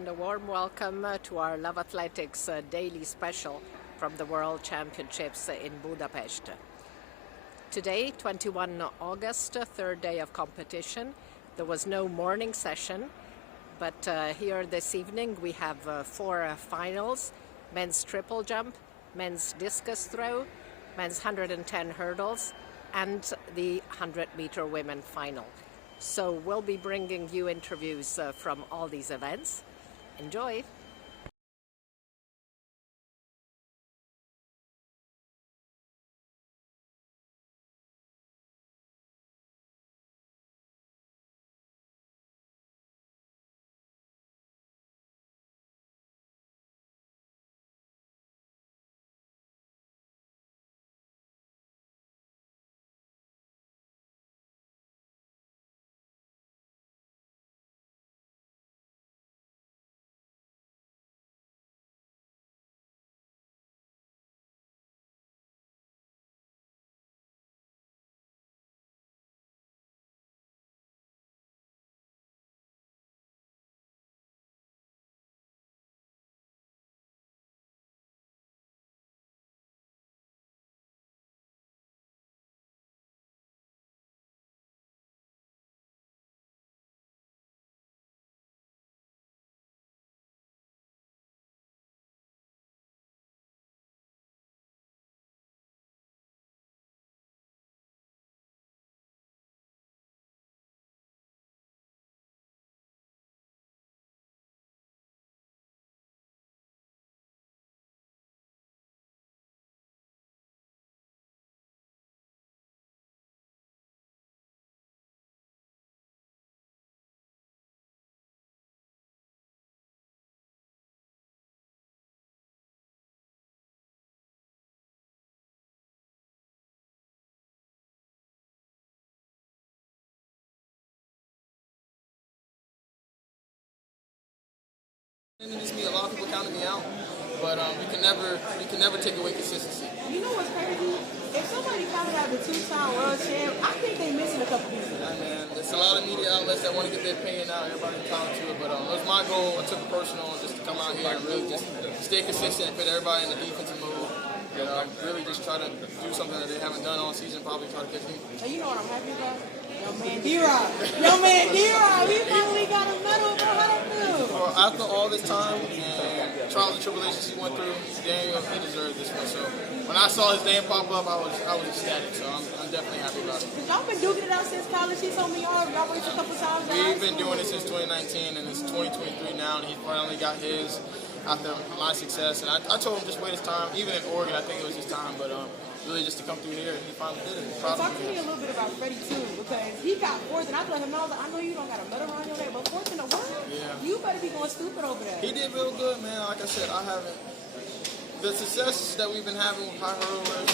and a warm welcome to our Love Athletics daily special from the World Championships in Budapest. Today, 21 August, third day of competition. There was no morning session, but here this evening we have four finals: men's triple jump, men's discus throw, men's 110 hurdles, and the 100-meter women final. So we'll be bringing you interviews from all these events. Enjoy! Just me, a lot of people counted me out, but you can never take away consistency. You know what's crazy? If somebody counted out the two-time world champ, I think they missing a couple pieces. Yeah, man, there's a lot of media outlets that want to get their opinion out. Everybody entitled to it, but it was my goal. I took it personal just to come out here and really just stay consistent, put everybody in the defensive mode, and really just try to do something that they haven't done all season. Probably try to catch me. So you know what I'm happy about? Yo, man, D-Rock. Yo, man, D-Rock. We finally got a medal, bro. How that feel? Well, after all this time and trials and tribulations he went through, Daniel, he deserved this one. So when I saw his name pop up, I was ecstatic. So I'm definitely happy about it. Y'all been duking it out since college. He told me y'all raced a couple times. We've been doing it since 2019, and it's 2023 now, and he finally got his after my success. And I told him just wait his time. Even in Oregon, I think it was his time, but really just to come through here, and he finally did it. Talk to me a little bit about Freddie too, because he got fourth, and I let him know that I know you don't got a medal around your neck, but fourth in the world, you better be going stupid over there. He did real good, man. Like I said, I haven't. The success that we've been having with high hurdlers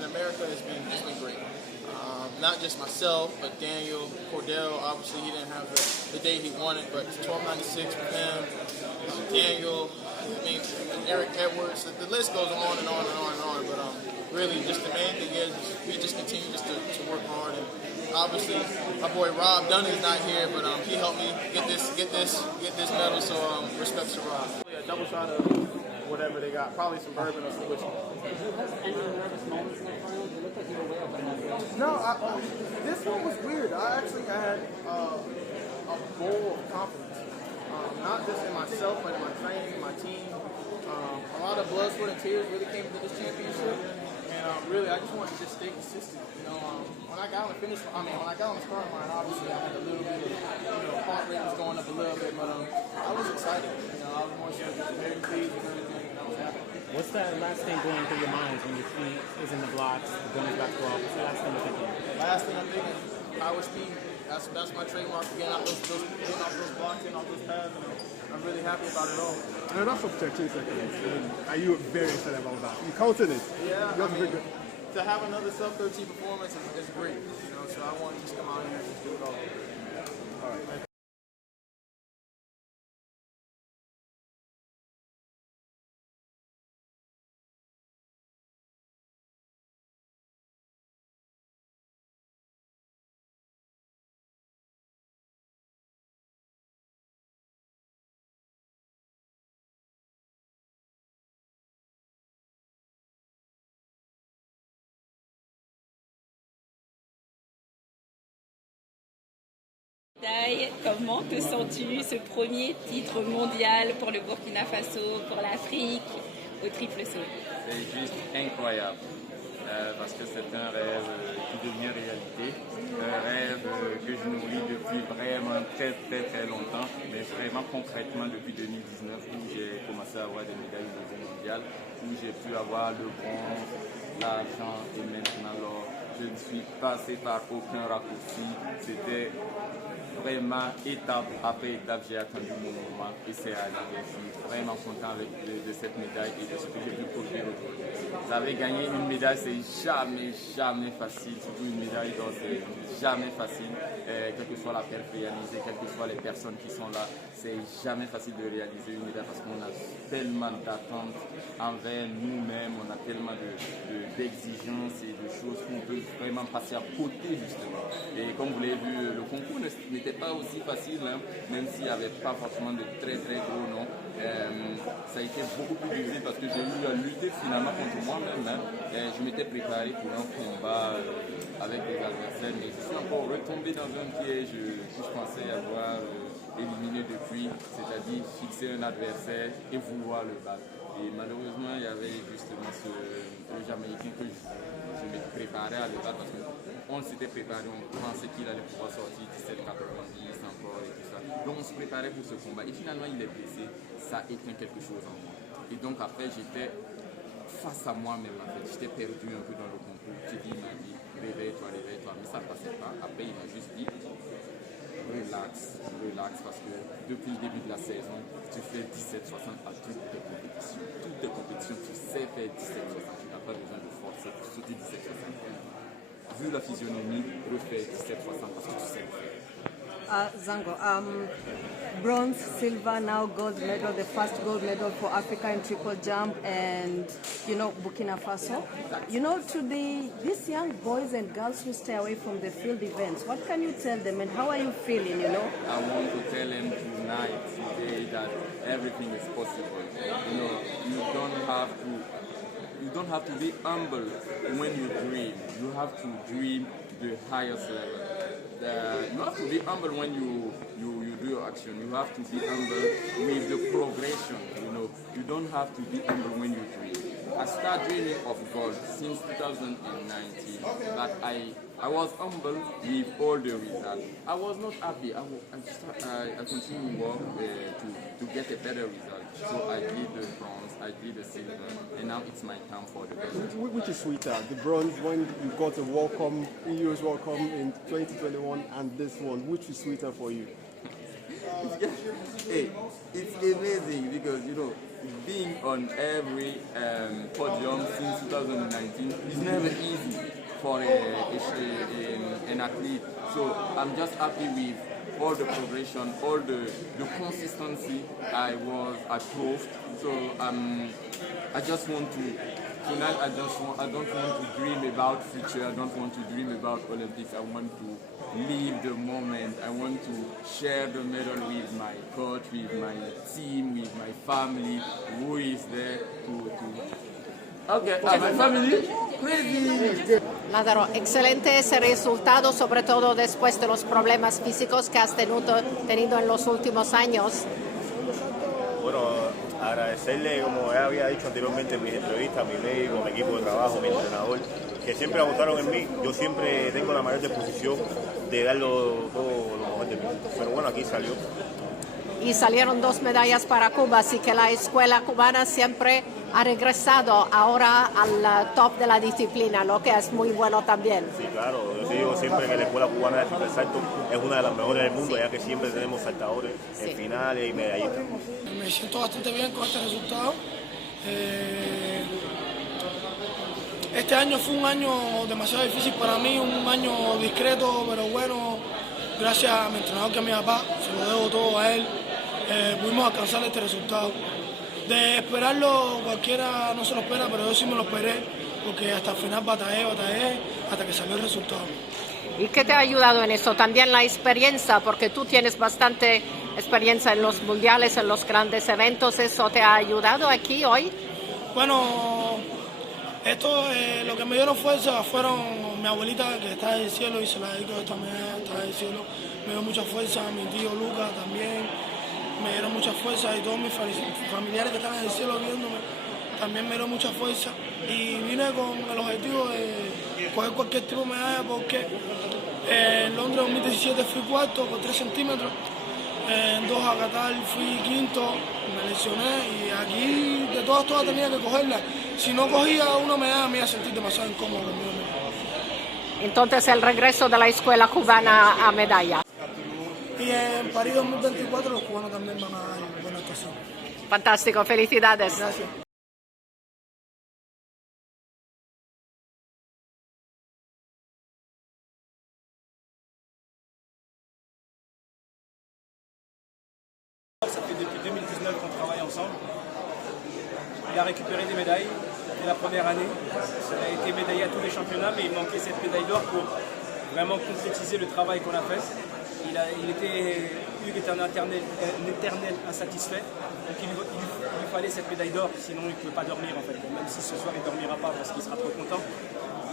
in America has been great. Not just myself, but Daniel Cordell. Obviously, he didn't have the day he wanted, but 1296 with him. Daniel, I mean, Eric Edwards. The list goes on and on and on and on. But really, just the main thing is we just continue just to work hard. And obviously, my boy Rob Dunning's not here, but he helped me get this medal. So respects to Rob. Yeah, double shot of whatever they got, probably some bourbon or some whiskey. Did you have any nervous moments in that final? You looked like you were way up in the No, this one was weird. I actually had a bowl of confidence, not just in myself, but in my training, my team. A lot of blood, sweat, and tears really came into this championship, and really, I just wanted to just stay consistent. When I got on the starting line, obviously I had a little bit of, heart rate was going up a little bit, but I was excited. I was more so just very pleased with everything, and I was happy. What's that last thing going through your minds when your feet is in the blocks, the gun is back 12? What's the last thing you're thinking? Last thing I'm thinking, power speed. That's my trademark. Getting off those blocks, getting off those pads. And I'm really happy about it all. And that's up to 2 seconds. Are you very excited about that? You counted it. Yeah, to have another sub-13 performance is great. So I want to just come out here and just do it all. All right. Comment te sens-tu, ce premier titre mondial pour le Burkina Faso, pour l'Afrique, au triple saut? C'est juste incroyable. Parce que c'est un rêve qui devient réalité, un rêve que je nourris depuis vraiment très longtemps, mais vraiment concrètement depuis 2019 où j'ai commencé à avoir des médailles au niveau mondial, où j'ai pu avoir le bronze, l'argent et maintenant l'or. Je ne suis passé par aucun raccourci, c'était vraiment étape après étape, j'ai attendu mon moment et c'est arrivé. Je suis vraiment content de cette médaille et de ce que j'ai pu produire aujourd'hui. Vous savez, gagner une médaille, c'est jamais facile, surtout une médaille d'or, c'est jamais facile. Quelle que soit la perte réalisée, quelles que soient les personnes qui sont là, c'est jamais facile de réaliser une médaille parce qu'on a tellement d'attentes envers nous-mêmes, on a tellement d'exigences et de choses qu'on peut vraiment passer à côté justement. Et comme vous l'avez vu, le concours n'était pas aussi facile, hein, même s'il n'y avait pas forcément de très gros noms. Ça a été beaucoup plus difficile parce que j'ai eu à lutter finalement contre moi-même. Hein. Je m'étais préparé pour un combat avec des adversaires, mais je suis encore retombé dans un piège que je pensais avoir éliminé depuis, c'est-à-dire fixer un adversaire et vouloir le battre. Et malheureusement, il y avait justement le Jamaïcain que je me préparais à le battre parce qu'on s'était préparé, on pensait qu'il allait pouvoir sortir 17,90 encore et tout ça. Donc on se préparait pour ce combat. Et finalement, il est blessé, ça a éteint quelque chose en moi. Et donc après, j'étais face à moi-même en fait. J'étais perdu un peu dans le concours. Il m'a dit, réveille-toi. Mais ça ne passait pas. Après, il m'a juste dit, relax, parce que depuis le début de la saison, tu fais 17,60 à toutes tes compétitions. Toutes tes compétitions, tu sais faire 17,60. Tu n'as pas besoin de forcer pour sauter 17,60. Vu la physionomie, refais 17,60 parce que tu sais le faire. Zango, bronze, silver, now gold medal, the first gold medal for Africa in triple jump and, Burkina Faso. These young boys and girls who stay away from the field events, what can you tell them and how are you feeling, I want to tell them today that everything is possible. You don't have to be humble when you dream. You have to dream the highest level. You have to be humble when you do your action. You have to be humble with the progression. You don't have to be humble when you dream. I started dreaming of gold since 2019, but I was humble with all the results. I was not happy. I continued to work to get a better result. So I did the bronze, I did the silver, and now it's my time for the gold. Which is sweeter, the bronze when you got a welcome, EU's welcome in 2021, and this one? Which is sweeter for you? Hey, it's amazing because being on every podium since 2019 is never easy for an athlete. So I'm just happy with all the progression, all the consistency I proved. So I just want to tonight. I don't want to dream about future. I don't want to dream about Olympics. I want to live the moment. I want to share the medal with my coach, with my team, with my family, who is there my family. Lázaro, excelente ese resultado, sobre todo después de los problemas físicos que has tenido en los últimos años. Bueno, agradecerle, como ya había dicho anteriormente en mis entrevistas, a mi médico, mi equipo de trabajo, mi entrenador, que siempre apostaron en mí. Yo siempre tengo la mayor disposición de dar todo lo mejor de mí. Pero bueno, aquí salió. Y salieron 2 medallas para Cuba, así que la escuela cubana siempre ha regresado ahora al top de la disciplina, lo que es muy bueno también. Sí, claro. Yo digo siempre que la escuela cubana de triple salto es una de las mejores del mundo, ya que siempre tenemos saltadores en finales y medallistas. Me siento bastante bien con este resultado. Este año fue un año demasiado difícil para mí, un año discreto, pero bueno, gracias a mi entrenador que es mi papá, se lo debo todo a él, pudimos alcanzar este resultado. De esperarlo, cualquiera no se lo espera, pero yo sí me lo esperé, porque hasta el final batallé, hasta que salió el resultado. ¿Y qué te ha ayudado en eso? También la experiencia, porque tú tienes bastante experiencia en los mundiales, en los grandes eventos, ¿eso te ha ayudado aquí hoy? Bueno, esto lo que me dieron fuerza fueron mi abuelita que está en el cielo y se la dedico también, está en el cielo. Me dio mucha fuerza, mi tío Lucas también me dieron mucha fuerza y todos mis familiares que están en el cielo viéndome también me dieron mucha fuerza. Y vine con el objetivo de coger cualquier tipo de medalla porque en Londres 2017 fui cuarto por 3 centímetros. En Doha, Qatar, fui quinto, me lesioné y aquí de todas tenía que cogerla. Si no cogía una medalla me iba a sentir demasiado incómodo conmigo mismo. Entonces el regreso de la escuela cubana a medalla. Y en París 2024 los cubanos también van a dar buena actuación. Fantástico, felicidades. Gracias. Ça fait depuis 2019 qu'on travaille ensemble. Il a récupéré des médailles dès la première année. Il a été médaillé à tous les championnats, mais il manquait cette médaille d'or pour vraiment concrétiser le travail qu'on a fait. Hugues était un éternel insatisfait. Donc il lui fallait cette médaille d'or, sinon il ne pouvait pas dormir en fait. Même si ce soir il ne dormira pas parce qu'il sera trop content.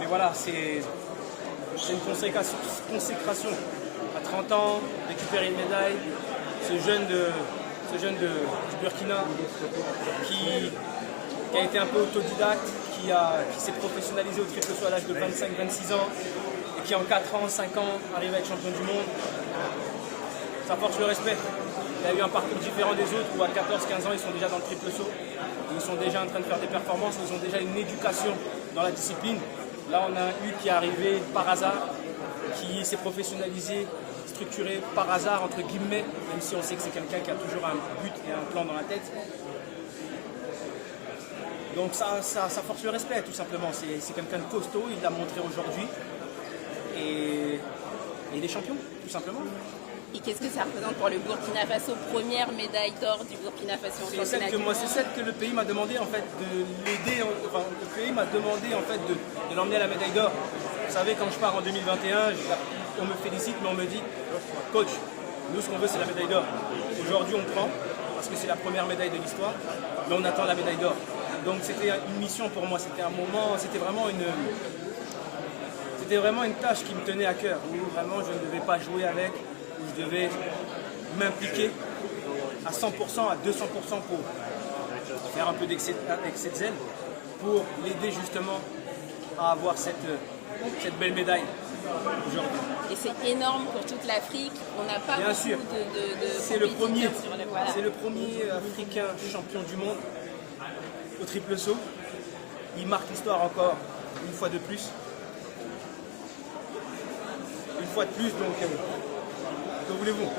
Mais voilà, c'est une consécration. À 30 ans, récupérer une médaille, ce jeune du Burkina qui a été un peu autodidacte, qui s'est professionnalisé au triple saut à l'âge de 25-26 ans et qui en 4 ans, 5 ans arrive à être champion du monde, ça porte le respect. Il a eu un parcours différent des autres où à 14-15 ans ils sont déjà dans le triple saut, ils sont déjà en train de faire des performances, ils ont déjà une éducation dans la discipline. Là on a un Hugues qui est arrivé par hasard, qui s'est professionnalisé, structuré par hasard entre guillemets, même si on sait que c'est quelqu'un qui a toujours un but et un plan dans la tête. Donc ça force le respect tout simplement, c'est quelqu'un de costaud, il l'a montré aujourd'hui et il est champion tout simplement. Et qu'est-ce que ça représente pour le Burkina Faso, première médaille d'or du Burkina Faso en championnat du monde? C'est celle que le pays m'a demandé en fait de l'aider, enfin le pays m'a demandé en fait de l'emmener à la médaille d'or. Vous savez, quand je pars en 2021, on me félicite mais on me dit coach, nous ce qu'on veut c'est la médaille d'or. Aujourd'hui on prend parce que c'est la première médaille de l'histoire, mais on attend la médaille d'or. Donc c'était une mission pour moi, c'était un moment, c'était vraiment une tâche qui me tenait à cœur, où vraiment je ne devais pas jouer avec, où je devais m'impliquer à 100%, à 200% pour faire un peu d'excès de zèle, pour l'aider justement à avoir cette belle médaille aujourd'hui. Et c'est énorme pour toute l'Afrique, on n'a pas Bien beaucoup sûr. de C'est le premier Africain champion du monde au triple saut. Il marque l'histoire encore une fois de plus. Une fois de plus, donc que voulez-vous?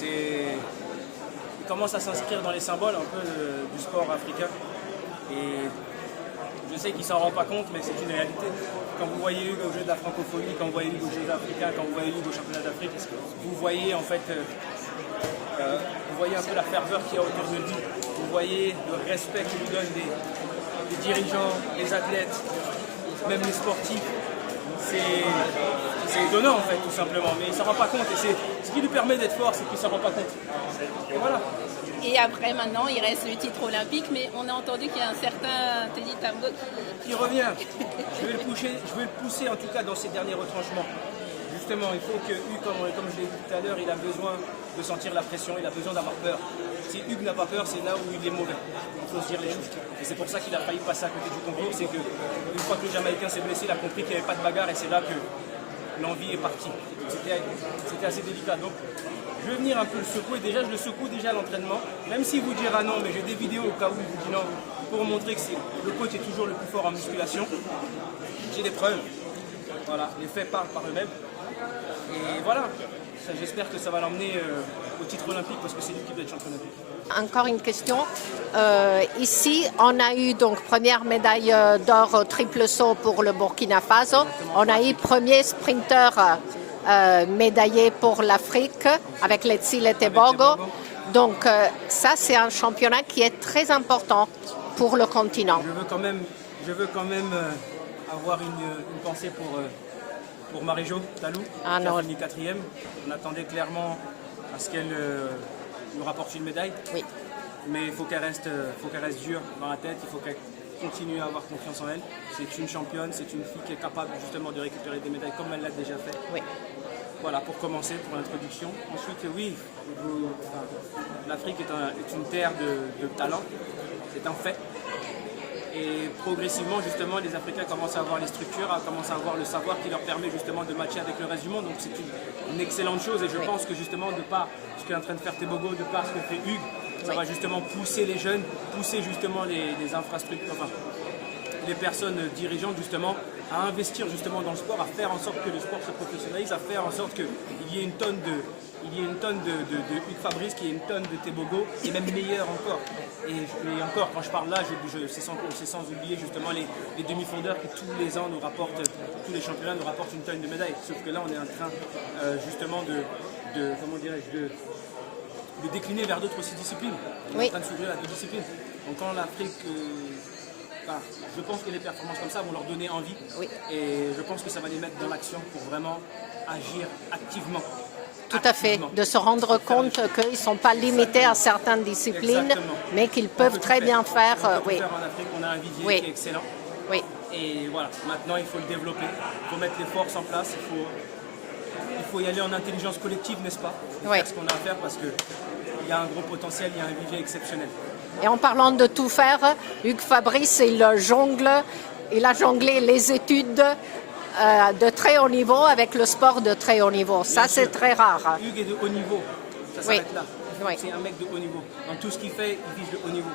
Il commence à s'inscrire dans les symboles un peu du sport africain. Et je sais qu'il ne s'en rend pas compte, mais c'est une réalité. Quand vous voyez Hugues aux Jeux de la francophonie, quand vous voyez Hugues aux Jeux africains, quand vous voyez Hugues au championnat d'Afrique, vous voyez en fait, vous voyez un peu la ferveur qu'il y a autour de lui. Vous voyez le respect que lui donnent les dirigeants, les athlètes, même les sportifs. C'est étonnant en fait tout simplement, mais il ne s'en rend pas compte et c'est ce qui lui permet d'être fort, c'est qu'il ne s'en rend pas compte. Et voilà. Et après maintenant il reste le titre olympique, mais on a entendu qu'il y a un certain Teddy Tambo qui revient. Je vais le pousser en tout cas dans ses derniers retranchements. Justement, il faut que Hugues, comme je l'ai dit tout à l'heure, il a besoin de sentir la pression, il a besoin d'avoir peur. Si Hugues n'a pas peur, c'est là où il est mauvais. Il faut se dire les choses. Et c'est pour ça qu'il a failli passer à côté du concours, c'est qu'une fois que le Jamaïcain s'est blessé, il a compris qu'il n'y avait pas de bagarre et c'est là que l'envie est partie. C'était assez délicat. Donc je vais venir un peu le secouer. Déjà, je le secoue déjà à l'entraînement. Même s'il vous dira non, mais j'ai des vidéos au cas où il vous dit non, pour montrer que le coach est toujours le plus fort en musculation. J'ai des preuves. Voilà, les faits parlent par eux-mêmes. Et voilà, j'espère que ça va l'emmener au titre olympique parce que c'est lui qui doit être champion olympique. Encore une question. Ici, on a eu donc première médaille d'or au triple saut pour le Burkina Faso. On a eu premier sprinter médaillé pour l'Afrique avec Letsile Tebogo. Donc ça, c'est un championnat qui est très important pour le continent. Je veux quand même avoir une pensée pour Marie-Jo Talou, qui a fini 4e. On attendait clairement à ce qu'elle nous rapporte une médaille. Oui. Mais il faut qu'elle reste dure dans la tête, il faut qu'elle continuer à avoir confiance en elle. C'est une championne, c'est une fille qui est capable justement de récupérer des médailles comme elle l'a déjà fait. Oui. Voilà, pour commencer, pour l'introduction. Ensuite, oui, l'Afrique est une terre de talent, c'est un fait. Et progressivement, justement, les Africains commencent à avoir les structures, commencent à avoir le savoir qui leur permet justement de matcher avec le reste du monde. Donc c'est une excellente chose et je pense que justement, de par ce qu'est en train de faire Tebogo, de par ce que fait Hugues, ça va justement pousser les jeunes, pousser justement les infrastructures, enfin, les personnes dirigeantes justement à investir justement dans le sport, à faire en sorte que le sport se professionnalise, à faire en sorte qu'il y ait une tonne de Hugues Fabrice, qu'il y ait une tonne de Tebogo, et même meilleur encore. Et encore, quand je parle là, c'est sans oublier justement les demi-fondeurs qui tous les ans nous rapportent, tous les championnats nous rapportent une tonne de médailles. Sauf que là, on est en train justement de décliner vers d'autres aussi disciplines. On est en train de s'ouvrir à d'autres disciplines. Donc quand l'Afrique... je pense que les performances comme ça vont leur donner envie et je pense que ça va les mettre dans l'action pour vraiment agir activement. Tout à fait, de se rendre compte qu'ils ne sont pas limités à certaines disciplines, mais qu'ils peuvent très bien faire. Oui. En Afrique, on a un vivier qui est excellent. Oui. Et voilà, maintenant il faut le développer, il faut mettre les forces en place, il faut y aller en intelligence collective, n'est-ce pas? Faire ce qu'on a à faire parce qu'il y a un gros potentiel, il y a un vivier exceptionnel. Et en parlant de tout faire, Hugues Fabrice, il a jonglé les études de très haut niveau avec le sport de très haut niveau. Ça, c'est très rare. Hugues est de haut niveau, ça s'arrête là. C'est un mec de haut niveau. Dans tout ce qu'il fait, il vise le haut niveau.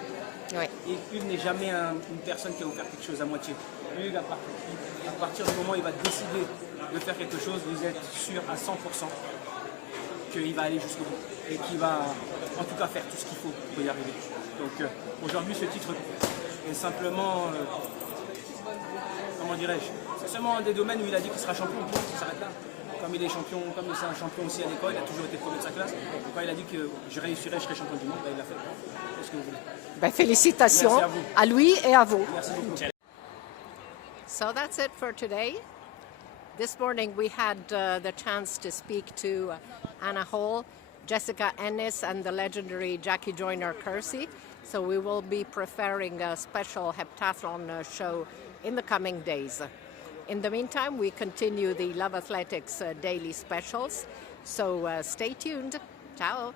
Et Hugues n'est jamais une personne qui va faire quelque chose à moitié. Hugues, à partir du moment où il va décider de faire quelque chose, vous êtes sûr à 100% qu'il va aller jusqu'au bout. Et qu'il va en tout cas faire tout ce qu'il faut pour y arriver. Donc aujourd'hui, ce titre est simplement, comment dirais-je, c'est seulement un des domaines où il a dit qu'il sera champion, ça s'arrête là. Comme il est champion, comme c'est un champion aussi à l'école, il a toujours été premier de sa classe. Donc quand il a dit que je réussirais, je serais champion du monde, il l'a fait. Qu'est-ce que vous voulez? Félicitations à lui et à vous. Merci beaucoup. So that's it for today. This morning we had the chance to speak to Anna Hall, Jessica Ennis and the legendary Jackie Joyner-Kersee. So we will be preparing a special heptathlon show in the coming days. In the meantime, we continue the Love Athletics daily specials. So stay tuned. Ciao.